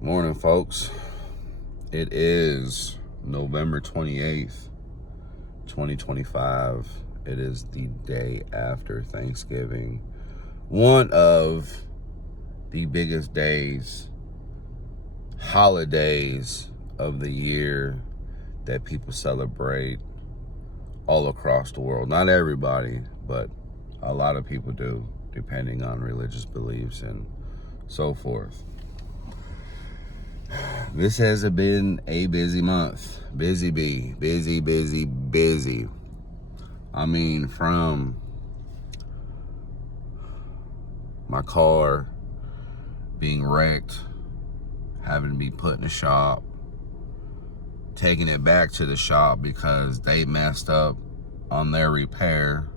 Morning, folks. It is November 28th, 2025. It is the day after Thanksgiving. One of the biggest days, holidays of the year that people celebrate all across the world. Not everybody, but a lot of people do, depending on religious beliefs and so forth. This has been a busy month. Busy. I mean, from my car being wrecked, having to be put in the shop, taking it back to the shop because they messed up on their repair,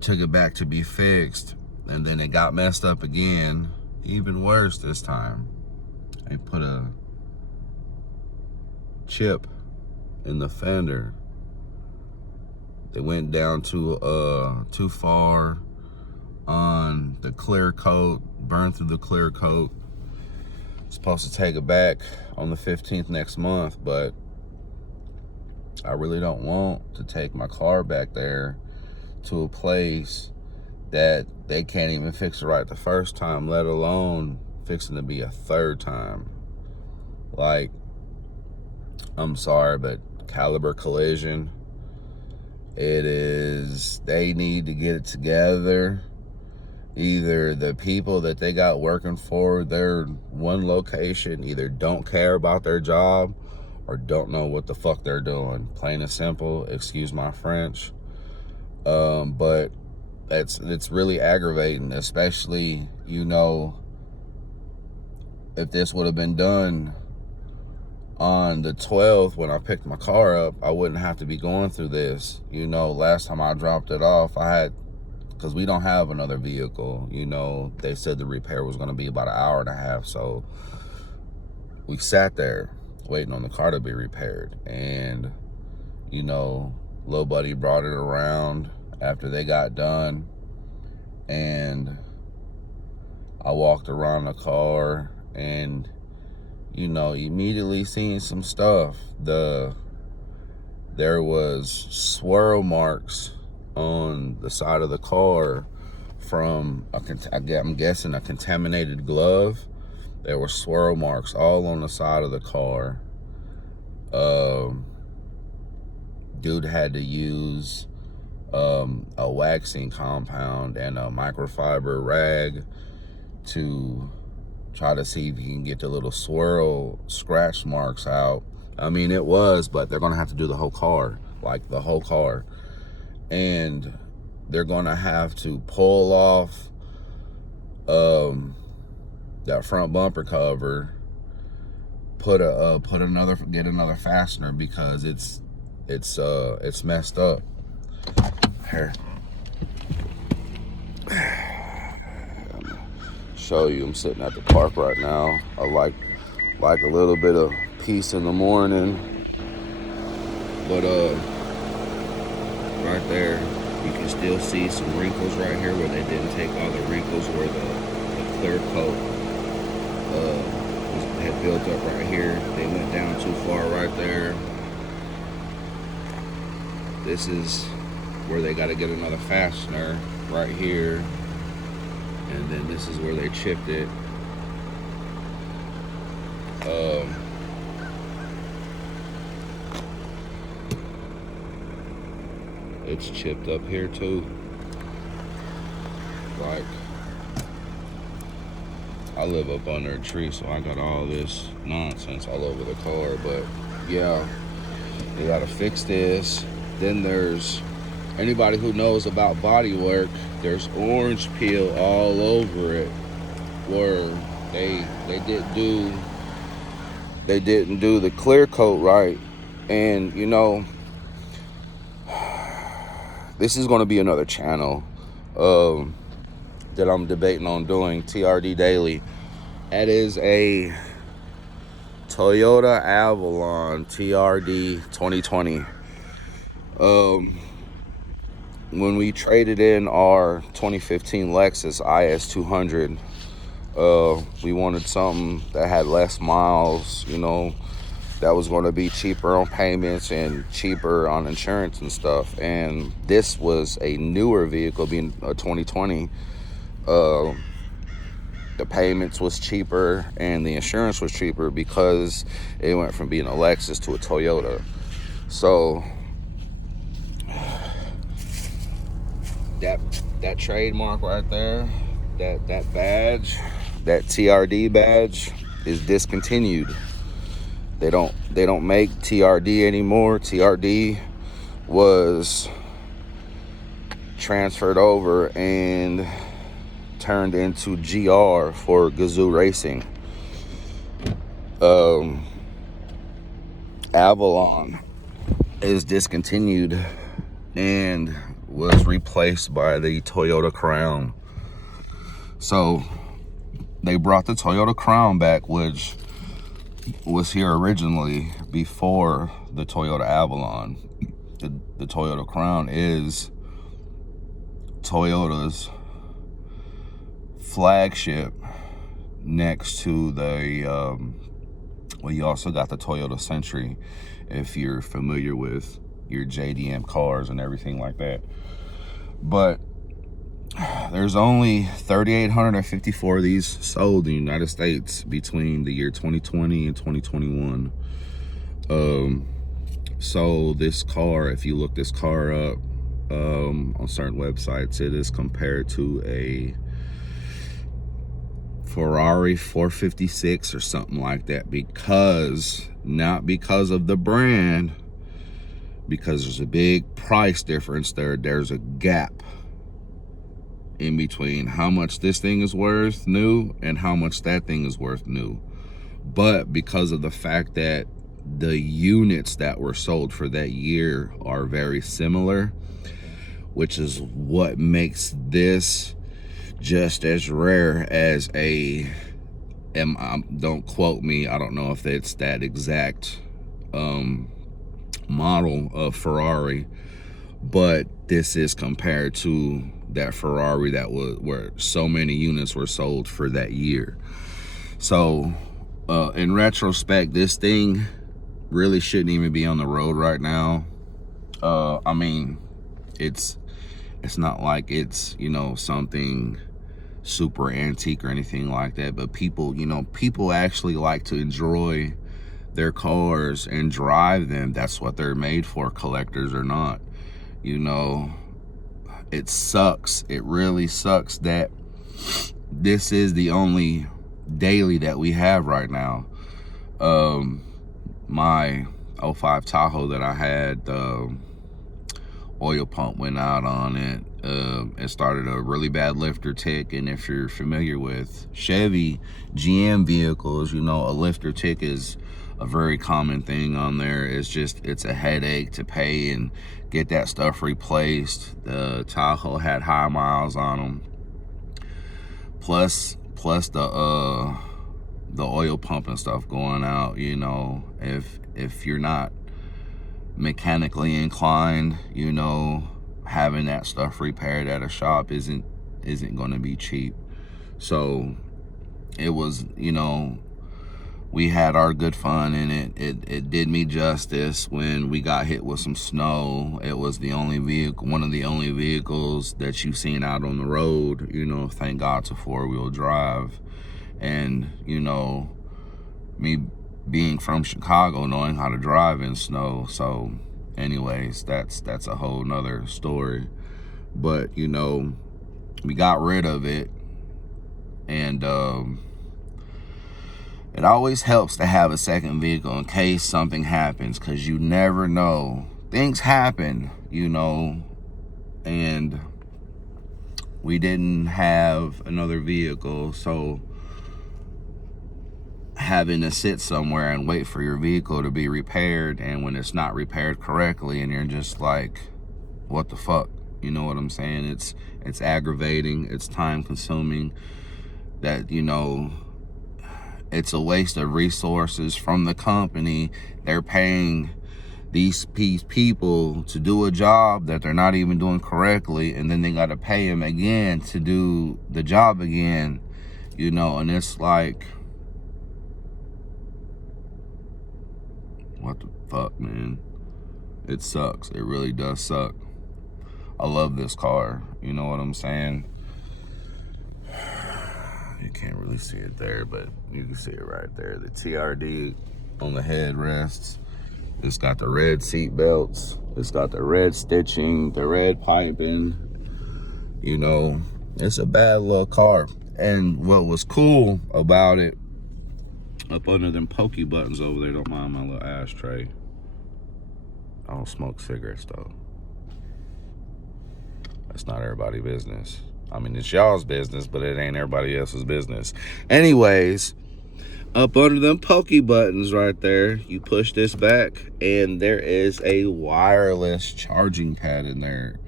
took it back to be fixed, and then it got messed up again, even worse this time. They put a chip in the fender. They went down too far on the clear coat, burned through the clear coat. Supposed to take it back on the 15th next month, but I really don't want to take my car back there to a place that they can't even fix it right the first time, let alone fixing to be a third time. Like, I'm sorry, but Caliber Collision, they need to get it together. Either the people that they got working for their one location either don't care about their job or don't know what the fuck they're doing. Plain and simple, excuse my French. But it's really aggravating, especially, if this would have been done on the 12th when I picked my car up, I wouldn't have to be going through this. Last time I dropped it off, because we don't have another vehicle, they said the repair was going to be about an hour and a half. So we sat there waiting on the car to be repaired. And, little buddy brought it around after they got done. And I walked around the car and, immediately seeing some stuff. There was swirl marks on the side of the car from, I'm guessing, a contaminated glove. There were swirl marks all on the side of the car. Dude had to use a waxing compound and a microfiber rag to try to see if he can get the little swirl scratch marks out. I mean, but they're gonna have to do the whole car, like the whole car. And they're gonna have to pull off that front bumper cover, get another fastener because it's messed up. Here, show you. I'm sitting at the park right now. I like a little bit of peace in the morning, but right there you can still see some wrinkles right here where they didn't take all the wrinkles where the clear coat had built up right here. They went down too far right there. This is where they got to get another fastener right here, and then this is where they chipped it. It's chipped up here too. Like, I live up under a tree, so I got all this nonsense all over the car. But yeah, they gotta fix this. Then there's anybody who knows about body work, there's orange peel all over it where they didn't do the clear coat right. And this is going to be another channel that I'm debating on doing, TRD Daily. That is a Toyota Avalon TRD 2020. When we traded in our 2015 Lexus IS 200, We wanted something that had less miles, you know, that was going to be cheaper on payments and cheaper on insurance and stuff. And this was a newer vehicle, being a 2020. The payments was cheaper and the insurance was cheaper because it went from being a Lexus to a Toyota. So that trademark right there, that badge, that TRD badge is discontinued. They don't make TRD anymore. TRD was transferred over and turned into GR for Gazoo Racing. Avalon is discontinued and was replaced by the Toyota Crown. So they brought the Toyota Crown back, which was here originally before the Toyota Avalon. The Toyota Crown is Toyota's flagship next to the well, you also got the Toyota Century, if you're familiar with your JDM cars and everything like that. But there's only 3,854 of these sold in the United States between the year 2020 and 2021. So this car, if you look this car up on certain websites, it is compared to a Ferrari 456 or something like that, because not because of the brand, because there's a big price difference there. There's a gap in between how much this thing is worth new and how much that thing is worth new. But because of the fact that the units that were sold for that year are very similar, which is what makes this just as rare as a, don't quote me, I don't know if it's that exact model of Ferrari, but this is compared to that Ferrari that was where so many units were sold for that year. So in retrospect, this thing really shouldn't even be on the road right now. I mean, it's not like it's, you know, something super antique or anything like that, but people, you know, people actually like to enjoy their cars and drive them. That's what they're made for, collectors or not. You know, it sucks, it really sucks that this is the only daily that we have right now. My 05 Tahoe that I had, oil pump went out on it. It started a really bad lifter tick, and if you're familiar with Chevy GM vehicles, you know a lifter tick is a very common thing on there. It's a headache to pay and get that stuff replaced. The Tahoe had high miles on them, plus the oil pump and stuff going out. You know, if you're not mechanically inclined, you know, having that stuff repaired at a shop isn't going to be cheap. So it was, you know, we had our good fun in it. It did me justice when we got hit with some snow. It was the only vehicle, one of the only vehicles that you've seen out on the road. You know, thank God to four-wheel drive. And, you know, me being from Chicago, knowing how to drive in snow. So anyways, that's a whole nother story. But, you know, we got rid of it. And it always helps to have a second vehicle in case something happens, because you never know. Things happen, you know. And we didn't have another vehicle, so having to sit somewhere and wait for your vehicle to be repaired, and when it's not repaired correctly and you're just like, what the fuck, you know what I'm saying? It's aggravating, it's time consuming, that, you know, it's a waste of resources from the company. They're paying these people to do a job that they're not even doing correctly, and then they got to pay them again to do the job again. you know, and it's like, what the fuck, man? It sucks. It really does suck. I love this car. You know what I'm saying? You can't really see it there, but you can see it right there. The TRD on the headrests. It's got the red seat belts. It's got the red stitching, the red piping. You know, it's a bad little car. And what was cool about it, up under them pokey buttons over there, don't mind my little ashtray. I don't smoke cigarettes though. That's not everybody's business. I mean, it's y'all's business, but it ain't everybody else's business. Anyways, up under them pokey buttons right there, you push this back, and there is a wireless charging pad in there.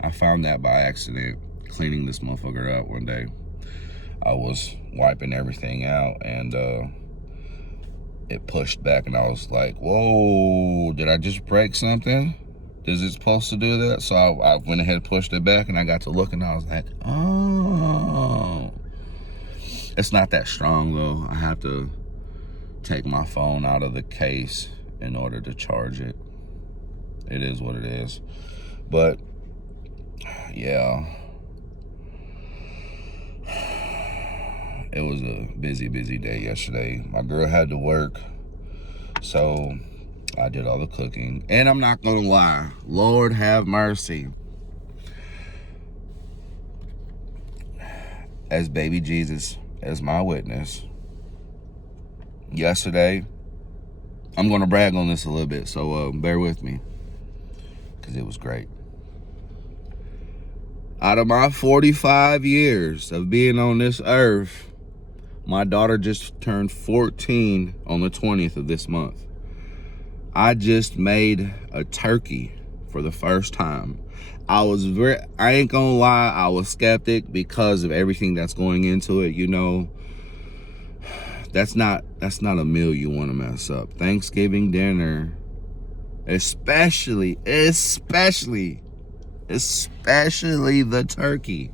I found that by accident, cleaning this motherfucker out one day. I was wiping everything out, and it pushed back, and I was like, whoa, did I just break something? Is it supposed to do that? So I went ahead and pushed it back, and I got to look, and I was like, oh. It's not that strong though. I have to take my phone out of the case in order to charge it. It is what it is. But yeah, it was a busy day yesterday. My girl had to work, so I did all the cooking. And I'm not gonna lie, Lord have mercy, as baby Jesus as my witness, yesterday, I'm gonna brag on this a little bit, so bear with me, because it was great. Out of my 45 years of being on this earth, my daughter just turned 14 on the 20th of this month. I just made a turkey for the first time. I ain't gonna lie, I was skeptic because of everything that's going into it. You know, that's not a meal you want to mess up. Thanksgiving dinner, especially the turkey.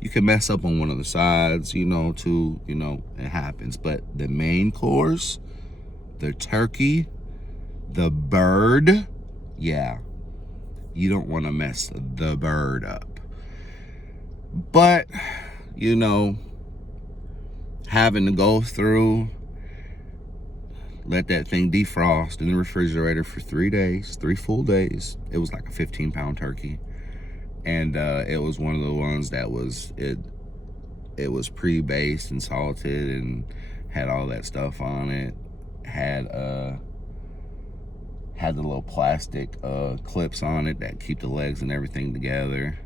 You can mess up on one of the sides, you know, too, you know, it happens. But the main course, the turkey, the bird, yeah, you don't want to mess the bird up. But, you know, having to go through, let that thing defrost in the refrigerator for 3 days, 3 full days. It was like a 15-pound turkey. And it was one of the ones that was, it was pre-based and salted and had all that stuff on it. Had the little plastic clips on it that keep the legs and everything together.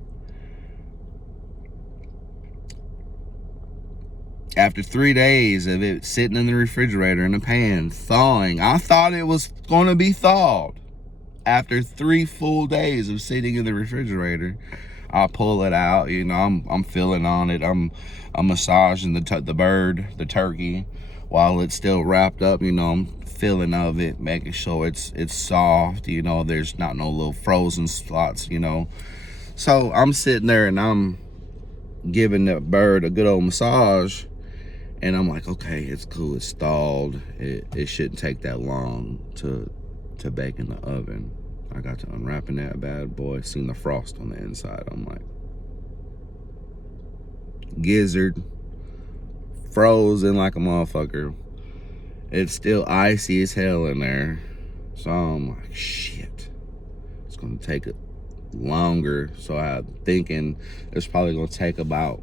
After 3 days of it sitting in the refrigerator in the pan, thawing, I thought it was gonna be thawed. After 3 full days of sitting in the refrigerator, I pull it out, you know, I'm feeling on it. I'm massaging the turkey, while it's still wrapped up, you know, I'm feeling of it, making sure it's soft, you know, there's not no little frozen spots, you know. So I'm sitting there and I'm giving that bird a good old massage, and I'm like, okay, it's cool, it's stalled. It shouldn't take that long to bake in the oven. I got to unwrapping that bad boy, seen the frost on the inside. I'm like, gizzard, frozen like a motherfucker. It's still icy as hell in there. So I'm like, shit, it's gonna take it longer. So I'm thinking it's probably gonna take about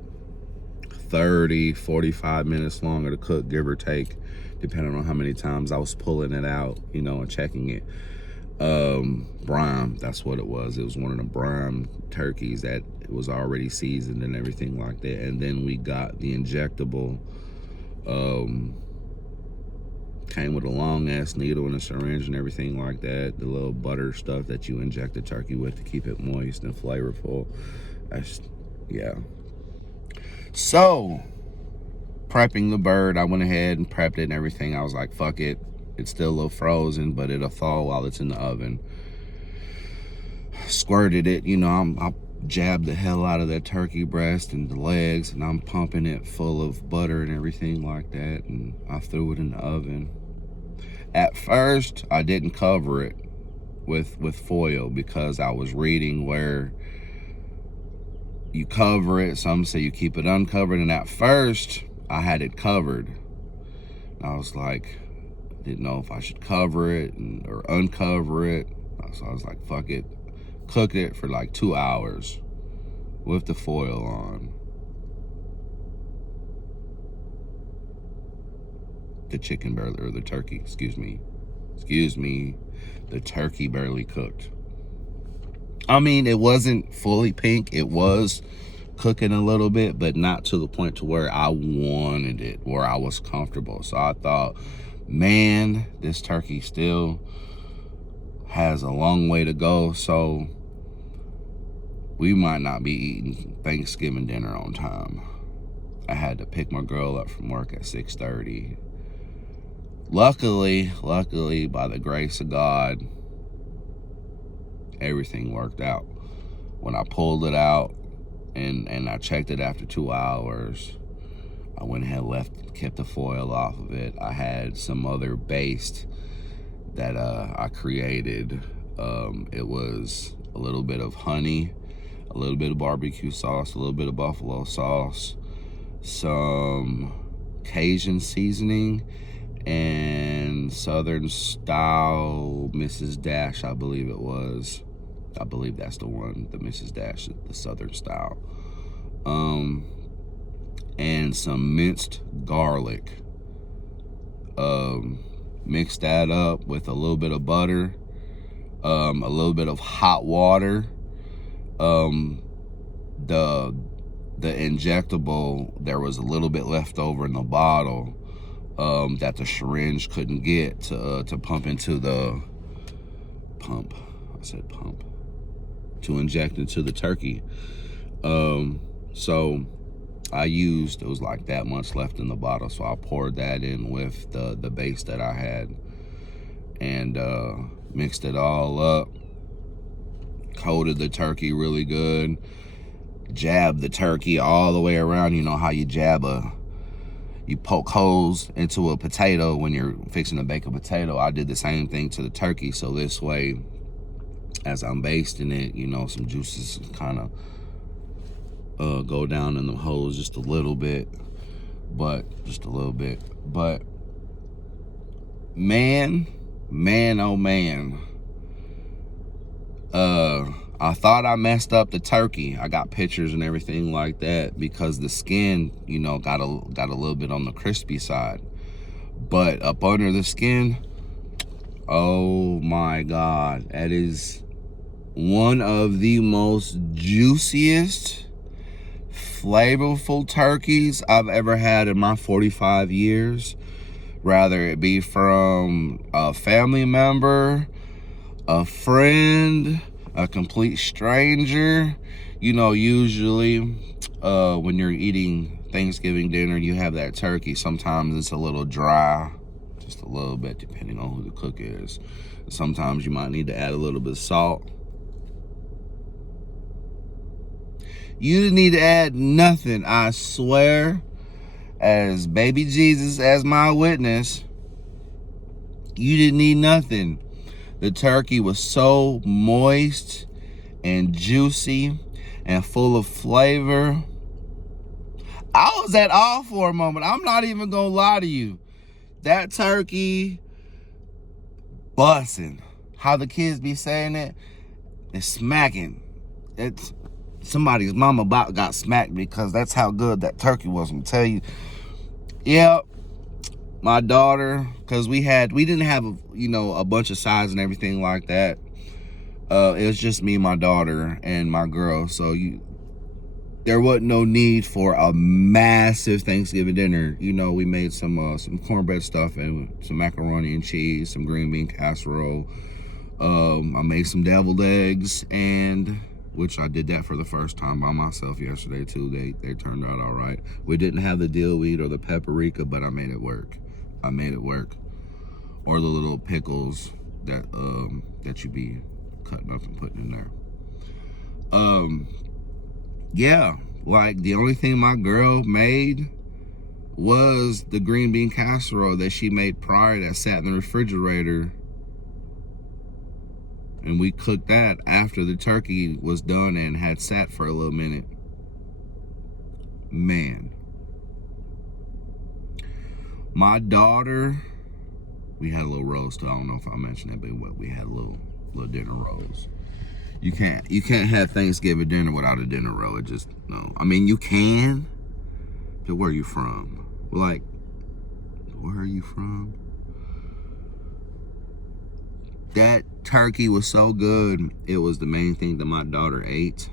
30, 45 minutes longer to cook, give or take, depending on how many times I was pulling it out, you know, and checking it. Brine, that's what it was. It was one of the brine turkeys that was already seasoned and everything like that. And then we got the injectable, came with a long ass needle and a syringe and everything like that. The little butter stuff that you inject the turkey with to keep it moist and flavorful. Yeah. So, prepping the bird, I went ahead and prepped it and everything. I was like, fuck it. It's still a little frozen, but it'll thaw while it's in the oven. Squirted it, you know, I jabbed the hell out of that turkey breast and the legs, and I'm pumping it full of butter and everything like that, and I threw it in the oven. At first, I didn't cover it with foil because I was reading where you cover it. Some say you keep it uncovered, and at first, I had it covered. I was like, didn't know if I should cover it or uncover it. So I was like, fuck it. Cook it for like 2 hours with the foil on. The chicken barely, or the turkey, excuse me. The turkey barely cooked. I mean, it wasn't fully pink. It was cooking a little bit, but not to the point to where I wanted it, where I was comfortable. So I thought, man, this turkey still has a long way to go. So we might not be eating Thanksgiving dinner on time. I had to pick my girl up from work at 6:30. Luckily, by the grace of God, everything worked out. When I pulled it out and I checked it after 2 hours, I went ahead and kept the foil off of it. I had some other baste that I created. It was a little bit of honey, a little bit of barbecue sauce, a little bit of buffalo sauce, some Cajun seasoning, and Southern style Mrs. Dash, I believe it was. I believe that's the one, the Mrs. Dash, the Southern style. And some minced garlic. Mix that up with a little bit of butter, a little bit of hot water. The injectable, there was a little bit left over in the bottle that the syringe couldn't get to pump into the pump. I said pump. To inject into the turkey. So I used, it was like that much left in the bottle, so I poured that in with the base that I had and mixed it all up, coated the turkey really good, jabbed the turkey all the way around. You know how you you poke holes into a potato when you're fixing to bake a potato. I did the same thing to the turkey, so this way, as I'm basting it, you know, some juices kind of go down in the holes just a little bit, but man, oh man, I thought I messed up the turkey. I got pictures and everything like that because the skin, you know, got a little bit on the crispy side, but up under the skin, oh my God, that is one of the most juiciest, flavorful turkeys I've ever had in my 45 years. Rather it be from a family member, a friend, a complete stranger. You know, usually when you're eating Thanksgiving dinner, you have that turkey. Sometimes it's a little dry, just a little bit, depending on who the cook is. Sometimes you might need to add a little bit of salt. You didn't need to add nothing, I swear, as baby Jesus as my witness. You didn't need nothing. The turkey was so moist and juicy and full of flavor. I was at awe for a moment. I'm not even gonna lie to you. That turkey bussin'. How the kids be saying it? It's smacking. It's somebody's mama about got smacked because that's how good that turkey was. I'm gonna tell you. Yeah, my daughter, because we didn't have a bunch of sides and everything like that. It was just me, my daughter, and my girl. So there wasn't no need for a massive Thanksgiving dinner. You know, we made some cornbread stuff and some macaroni and cheese, some green bean casserole. I made some deviled eggs, which I did that for the first time by myself yesterday too. They turned out all right. We didn't have the dill weed or the paprika, but I made it work. Or the little pickles that you be cutting up and putting in there. yeah, like the only thing my girl made was the green bean casserole that she made prior that sat in the refrigerator. And we cooked that after the turkey was done and had sat for a little minute. Man. My daughter, we had a little roast. I don't know if I mentioned it, but we had a little dinner roast. You can't have Thanksgiving dinner without a dinner roll. It just, no. I mean, you can, but where are you from? Like, where are you from? That turkey was so good. It was the main thing that my daughter ate.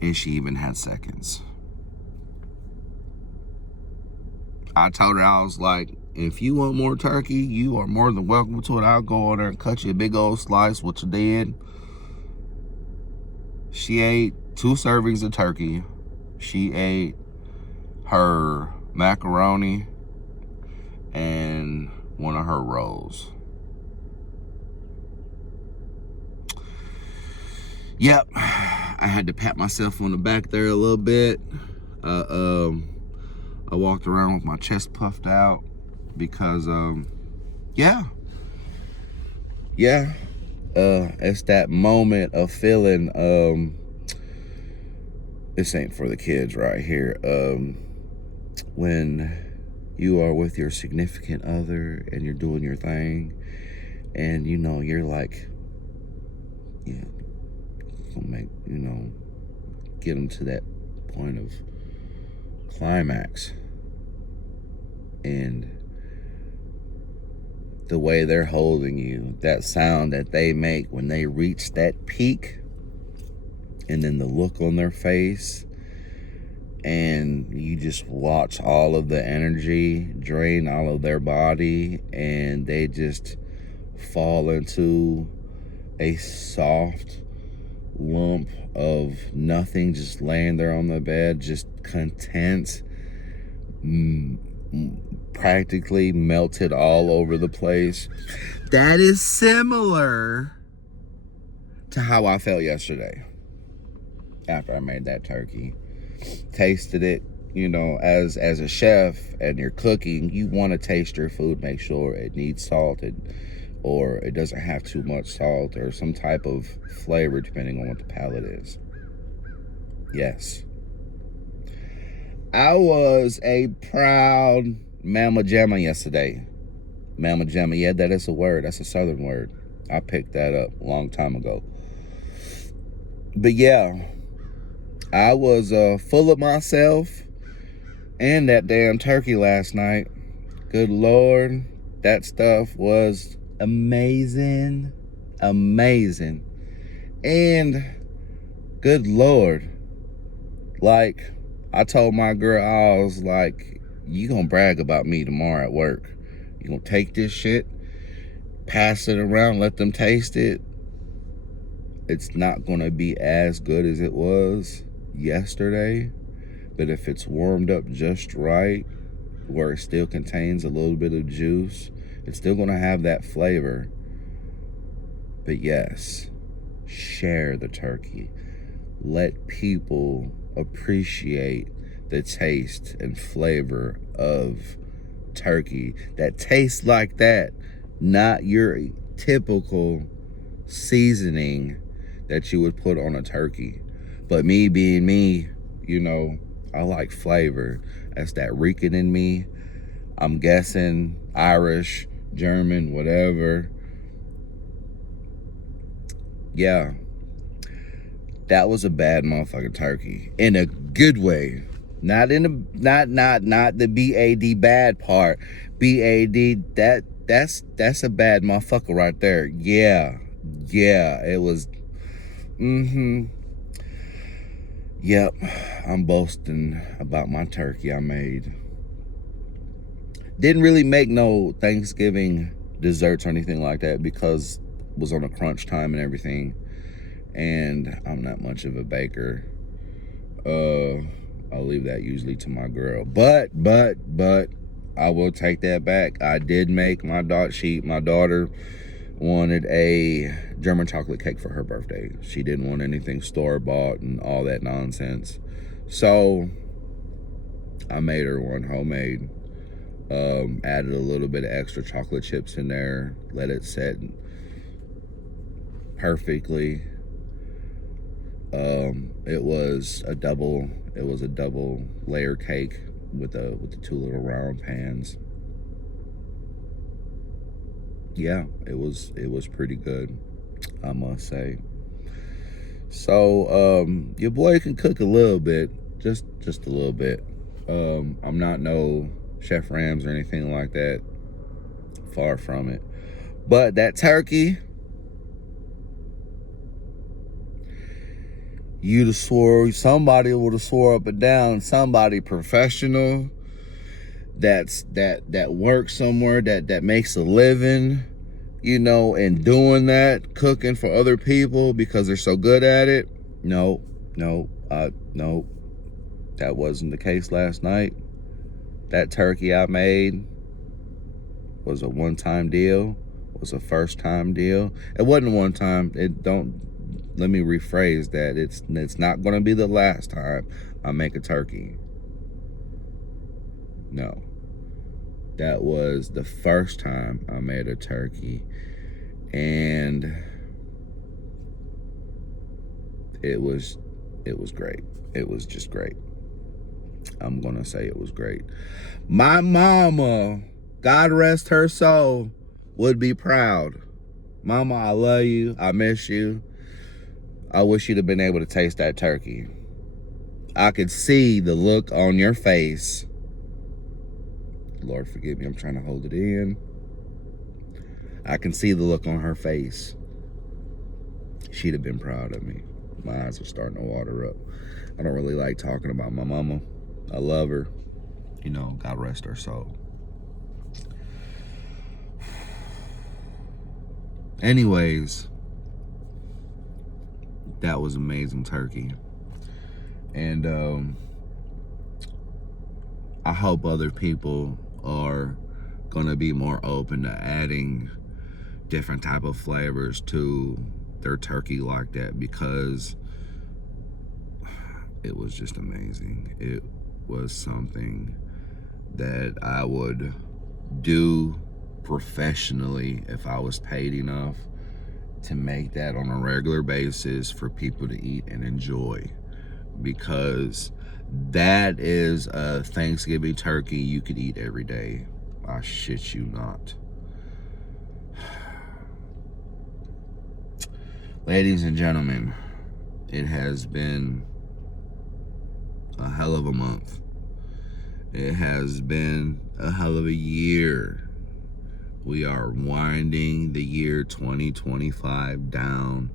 And she even had seconds. I told her, I was like, if you want more turkey, you are more than welcome to it. I'll go on there and cut you a big old slice, which I did. She ate 2 servings of turkey. She ate her macaroni and one of her rolls. Yep, I had to pat myself on the back there a little bit. I walked around with my chest puffed out because, yeah, it's that moment of feeling, this ain't for the kids right here, when you are with your significant other and you're doing your thing and, you know, you're like, yeah, gonna make, you know, get them to that point of climax. And the way they're holding you, that sound that they make when they reach that peak, and then the look on their face, and you just watch all of the energy drain all of their body, and they just fall into a soft lump of nothing, just laying there on the bed, just content, practically melted all over the place. That is similar to how I felt yesterday after I made that turkey. Tasted it, you know, as a chef and you're cooking, you want to taste your food, make sure it needs salt or it doesn't have too much salt or some type of flavor depending on what the palate is. Yes. I was a proud Mama Jamma yesterday. Mama Jamma, yeah, that is a word. That's a Southern word. I picked that up a long time ago. But yeah, I was full of myself and that damn turkey last night. Good Lord, that stuff was amazing. Amazing. And good Lord, like, I told my girl, I was like, you gonna brag about me tomorrow at work. You gonna take this shit, pass it around, let them taste it. It's not gonna be as good as it was yesterday, but if it's warmed up just right, where it still contains a little bit of juice, it's still gonna have that flavor. But yes, share the turkey. Let people appreciate the taste and flavor of turkey that tastes like that, not your typical seasoning that you would put on a turkey. But me being me, you know, I like flavor. That's that Rican in me. I'm guessing Irish, German, whatever. Yeah. That was a bad motherfucking turkey. In a good way. Not in a not the B-A-D bad part. B-A-D, that's a bad motherfucker right there. Yeah. Yeah. It was Yep. I'm boasting about my turkey I made. Didn't really make no Thanksgiving desserts or anything like that because it was on a crunch time and everything. And I'm not much of a baker. I'll leave that usually to my girl. But I will take that back. I did make my daughter wanted a German chocolate cake for her birthday. She didn't want anything store-bought and all that nonsense. So I made her one homemade. Added a little bit of extra chocolate chips in there, let it set perfectly. It was a double layer cake with the 2 little round pans. Yeah, it was pretty good, I must say. So your boy can cook a little bit, just a little bit. I'm not no Chef Rams or anything like that, far from it. But that turkey, you'd have swore, somebody would have swore up and down, somebody professional that works somewhere, that makes a living, you know, and doing that, cooking for other people because they're so good at it. No, that wasn't the case last night. That turkey I made was a one-time deal, was a first-time deal. It wasn't one time. Let me rephrase that. It's not gonna be the last time I make a turkey. No. That was the first time I made a turkey. And it was great. It was just great. I'm gonna say it was great. My mama, God rest her soul, would be proud. Mama, I love you. I miss you. I wish you'd have been able to taste that turkey. I could see the look on your face. Lord, forgive me, I'm trying to hold it in. I can see the look on her face. She'd have been proud of me. My eyes are starting to water up. I don't really like talking about my mama. I love her. You know, God rest her soul. Anyways, that was amazing turkey. And I hope other people are gonna be more open to adding different type of flavors to their turkey like that, because it was just amazing. It was something that I would do professionally if I was paid enough to make that on a regular basis for people to eat and enjoy, because that is a Thanksgiving turkey you could eat every day. I shit you not. Ladies and gentlemen, it has been a hell of a month. It has been a hell of a year. We are winding the year 2025 down,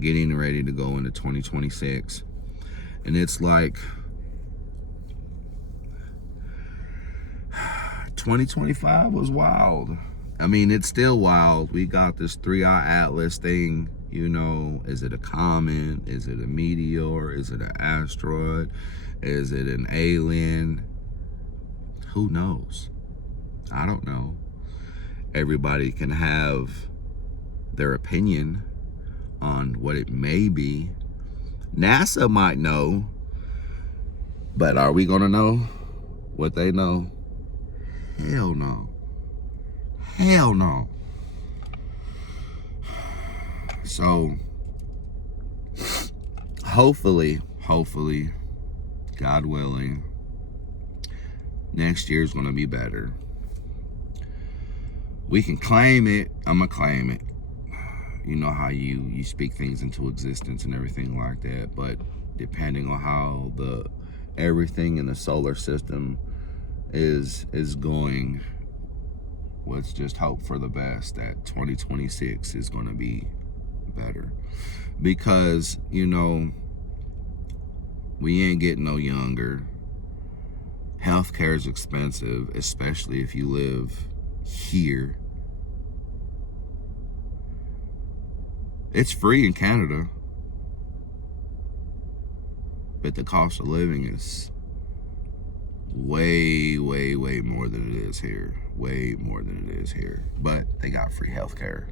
getting ready to go into 2026. And it's like 2025 was wild. I mean, it's still wild. We got this 3-eye atlas thing, you know. Is it a comet? Is it a meteor? Is it an asteroid? Is it an alien? Who knows? I don't know. Everybody can have their opinion on what it may be. NASA might know, but are we gonna know what they know? Hell no. Hell no. So hopefully, God willing, next year's gonna be better. We can claim it. I'm gonna claim it. You know how you speak things into existence and everything like that, but depending on how everything in the solar system is going, let's just hope for the best that 2026 is going to be better, because you know we ain't getting no younger. Healthcare is expensive, especially if you live here. It's free in Canada, but the cost of living is way more than it is here. Way more than it is here. But they got free healthcare.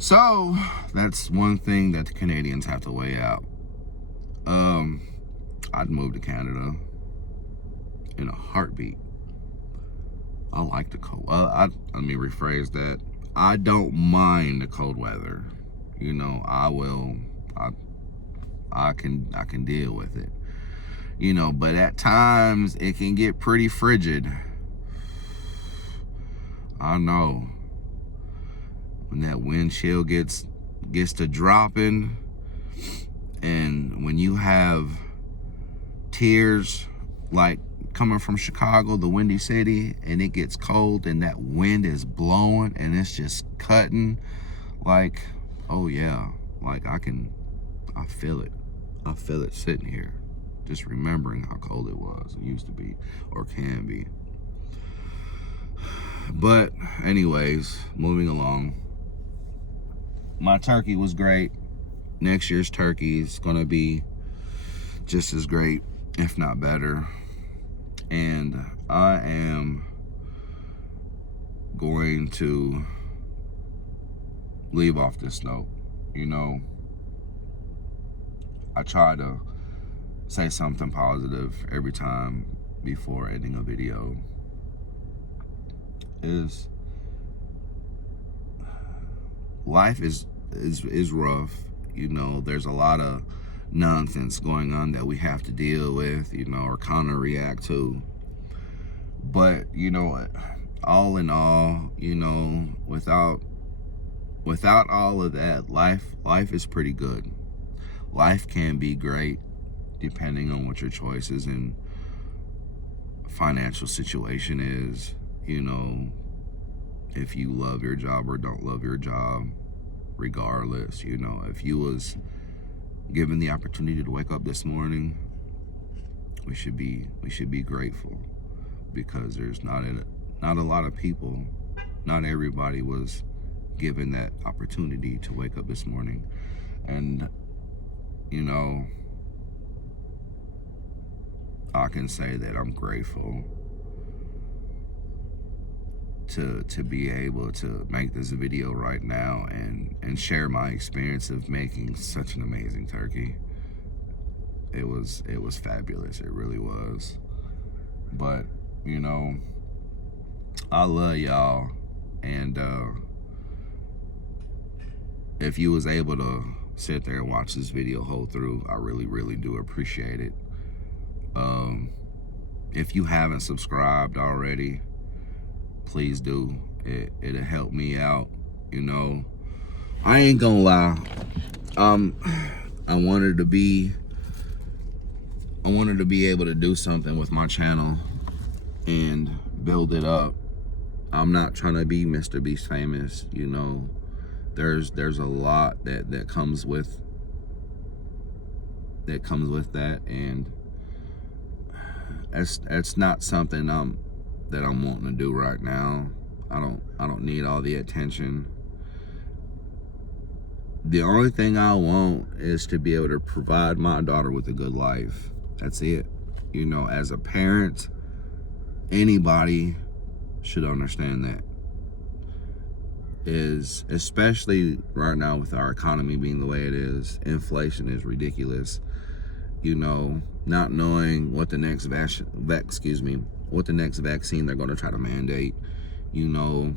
So that's one thing that the Canadians have to weigh out. I'd move to Canada in a heartbeat. I like the cold. Let me rephrase that. I don't mind the cold weather. You know, I can deal with it. You know, but at times it can get pretty frigid. I know. When that wind chill gets to dropping, and when you have tears like coming from Chicago, the Windy City, and it gets cold and that wind is blowing and it's just cutting, like, oh yeah, like I feel it. I feel it sitting here, just remembering how cold it was, it used to be, or can be. But anyways, moving along. My turkey was great. Next year's turkey is gonna be just as great, if not better. And I am going to leave off this note. You know, I try to say something positive every time before ending a video. Life is rough. You know, there's a lot of nonsense going on that we have to deal with, you know, or counter react to. But, you know, all in all, you know, without all of that, life is pretty good. Life can be great depending on what your choices and financial situation is. You know, if you love your job or don't love your job, regardless, you know, if you was given the opportunity to wake up this morning, we should be grateful, because there's not a lot of people, not everybody was given that opportunity to wake up this morning. And you know, I can say that I'm grateful to be able to make this video right now and share my experience of making such an amazing turkey. It was fabulous. It really was. But, you know, I love y'all, and if you was able to sit there and watch this video whole through, I really do appreciate it. If you haven't subscribed already, please do. It'll help me out, you know. I ain't gonna lie. I wanted to be able to do something with my channel and build it up. I'm not trying to be Mr. Beast famous, you know. There's a lot that comes with that, and that's not something that I'm wanting to do right now. I don't need all the attention. The only thing I want is to be able to provide my daughter with a good life. That's it. You know, as a parent, anybody should understand that. Is especially right now with our economy being the way it is, inflation is ridiculous. You know, not knowing what the next vaccine they're going to try to mandate. You know,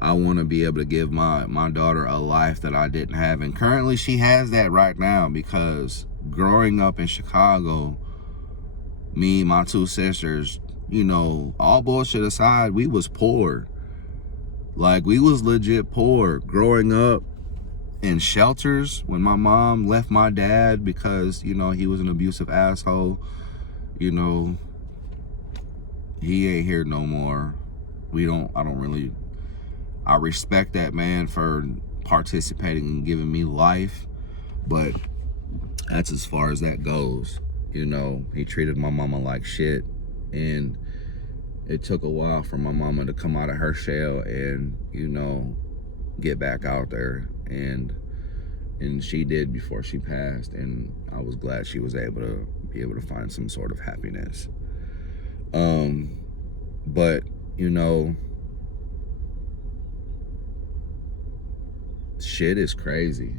I want to be able to give my daughter a life that I didn't have, and currently she has that right now, because growing up in Chicago, me, my two sisters, you know, all bullshit aside, we was poor. Like, we was legit poor growing up in shelters. When my mom left my dad because, you know, he was an abusive asshole, you know, he ain't here no more. I respect that man for participating and giving me life, but that's as far as that goes. You know, he treated my mama like shit, and it took a while for my mama to come out of her shell and, you know, get back out there, and she did before she passed, and I was glad she was able to find some sort of happiness. But, you know, shit is crazy.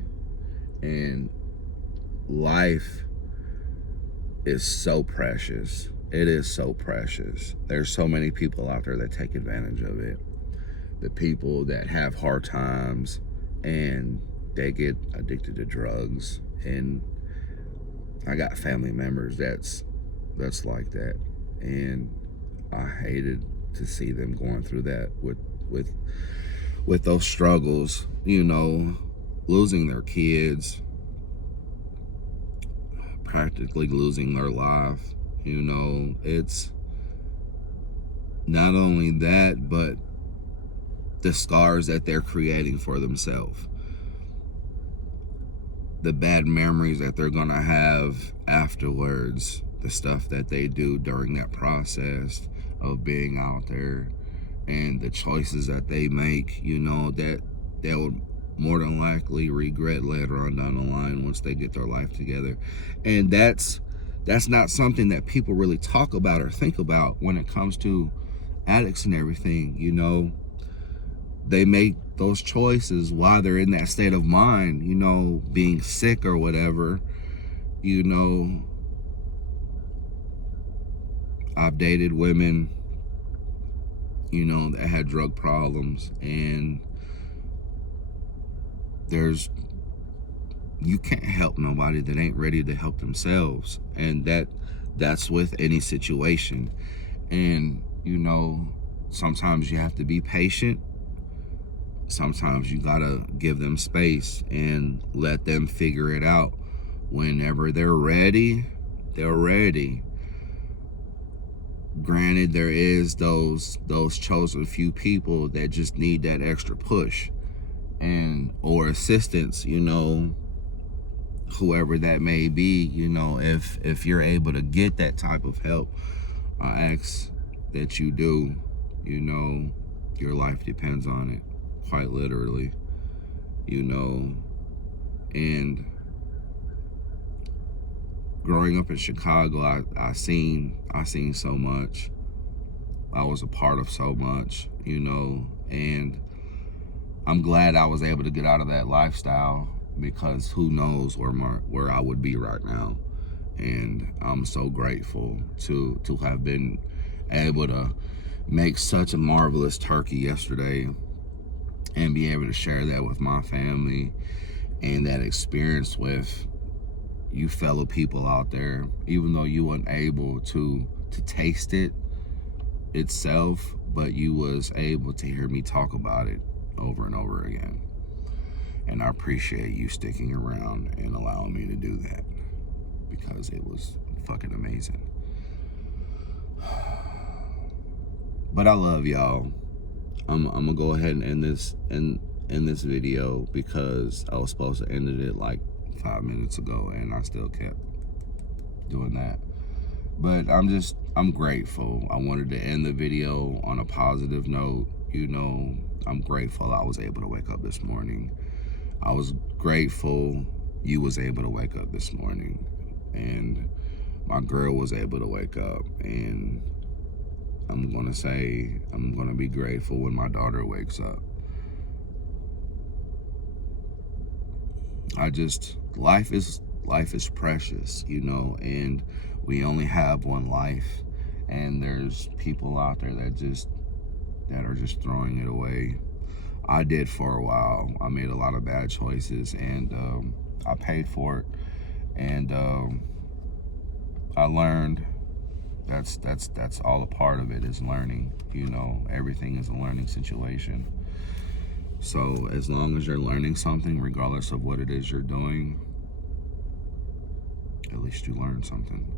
And life is so precious. It is so precious. There's so many people out there that take advantage of it. The people that have hard times and they get addicted to drugs. And I got family members that's like that. And I hated to see them going through that with those struggles, you know, losing their kids, practically losing their life. You know, it's not only that, but the scars that they're creating for themselves, the bad memories that they're gonna have afterwards, the stuff that they do during that process of being out there, and the choices that they make, you know, that they'll more than likely regret later on down the line once they get their life together. And that's not something that people really talk about or think about when it comes to addicts and everything. You know, they make those choices while they're in that state of mind, you know, being sick or whatever. You know, I've dated women, you know, that had drug problems, and you can't help nobody that ain't ready to help themselves. And that's with any situation. And, you know, sometimes you have to be patient. Sometimes you gotta give them space and let them figure it out. Whenever they're ready, they're ready. Granted, there is those chosen few people that just need that extra push and or assistance, you know, whoever that may be. You know, if you're able to get that type of help, I ask that you do. You know, your life depends on it, quite literally, you know. And growing up in Chicago, I seen so much. I was a part of so much, you know, and I'm glad I was able to get out of that lifestyle, because who knows where I would be right now. And I'm so grateful to have been able to make such a marvelous turkey yesterday and be able to share that with my family, and that experience with you fellow people out there, even though you weren't able to taste it itself, but you was able to hear me talk about it over and over again. And I appreciate you sticking around and allowing me to do that, because it was fucking amazing. But I love y'all. I'm gonna go ahead and end this video, because I was supposed to end it like 5 minutes ago and I still kept doing that. But I'm grateful. I wanted to end the video on a positive note. You know, I'm grateful I was able to wake up this morning. I was grateful you was able to wake up this morning, and my girl was able to wake up. And I'm gonna be grateful when my daughter wakes up. Life is precious, you know, and we only have one life, and there's people out there that are just throwing it away. I did for a while. I made a lot of bad choices, and I paid for it, and I learned. That's all a part of it, is learning. You know, everything is a learning situation. So as long as you're learning something, regardless of what it is you're doing, at least you learned something.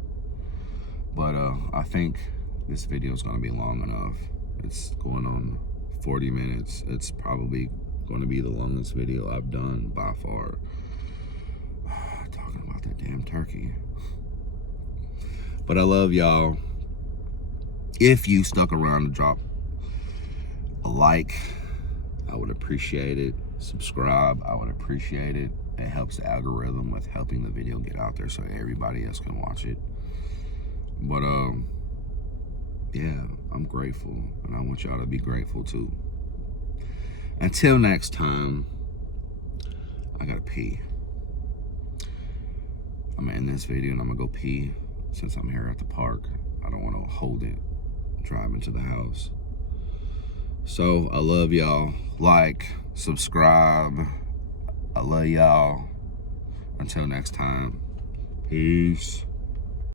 But I think this video is going to be long enough. It's going on 40 minutes. It's probably going to be the longest video I've done by far. Talking about that damn turkey. But I love y'all. If you stuck around to drop a like, I would appreciate it. Subscribe, I would appreciate it. It helps the algorithm with helping the video get out there so everybody else can watch it. But yeah, I'm grateful, and I want y'all to be grateful too. Until next time, I gotta pee. I'm gonna end this video and I'm gonna go pee since I'm here at the park. I don't wanna hold it driving to the house. So I love y'all. Like, subscribe. I love y'all. Until next time. Peace.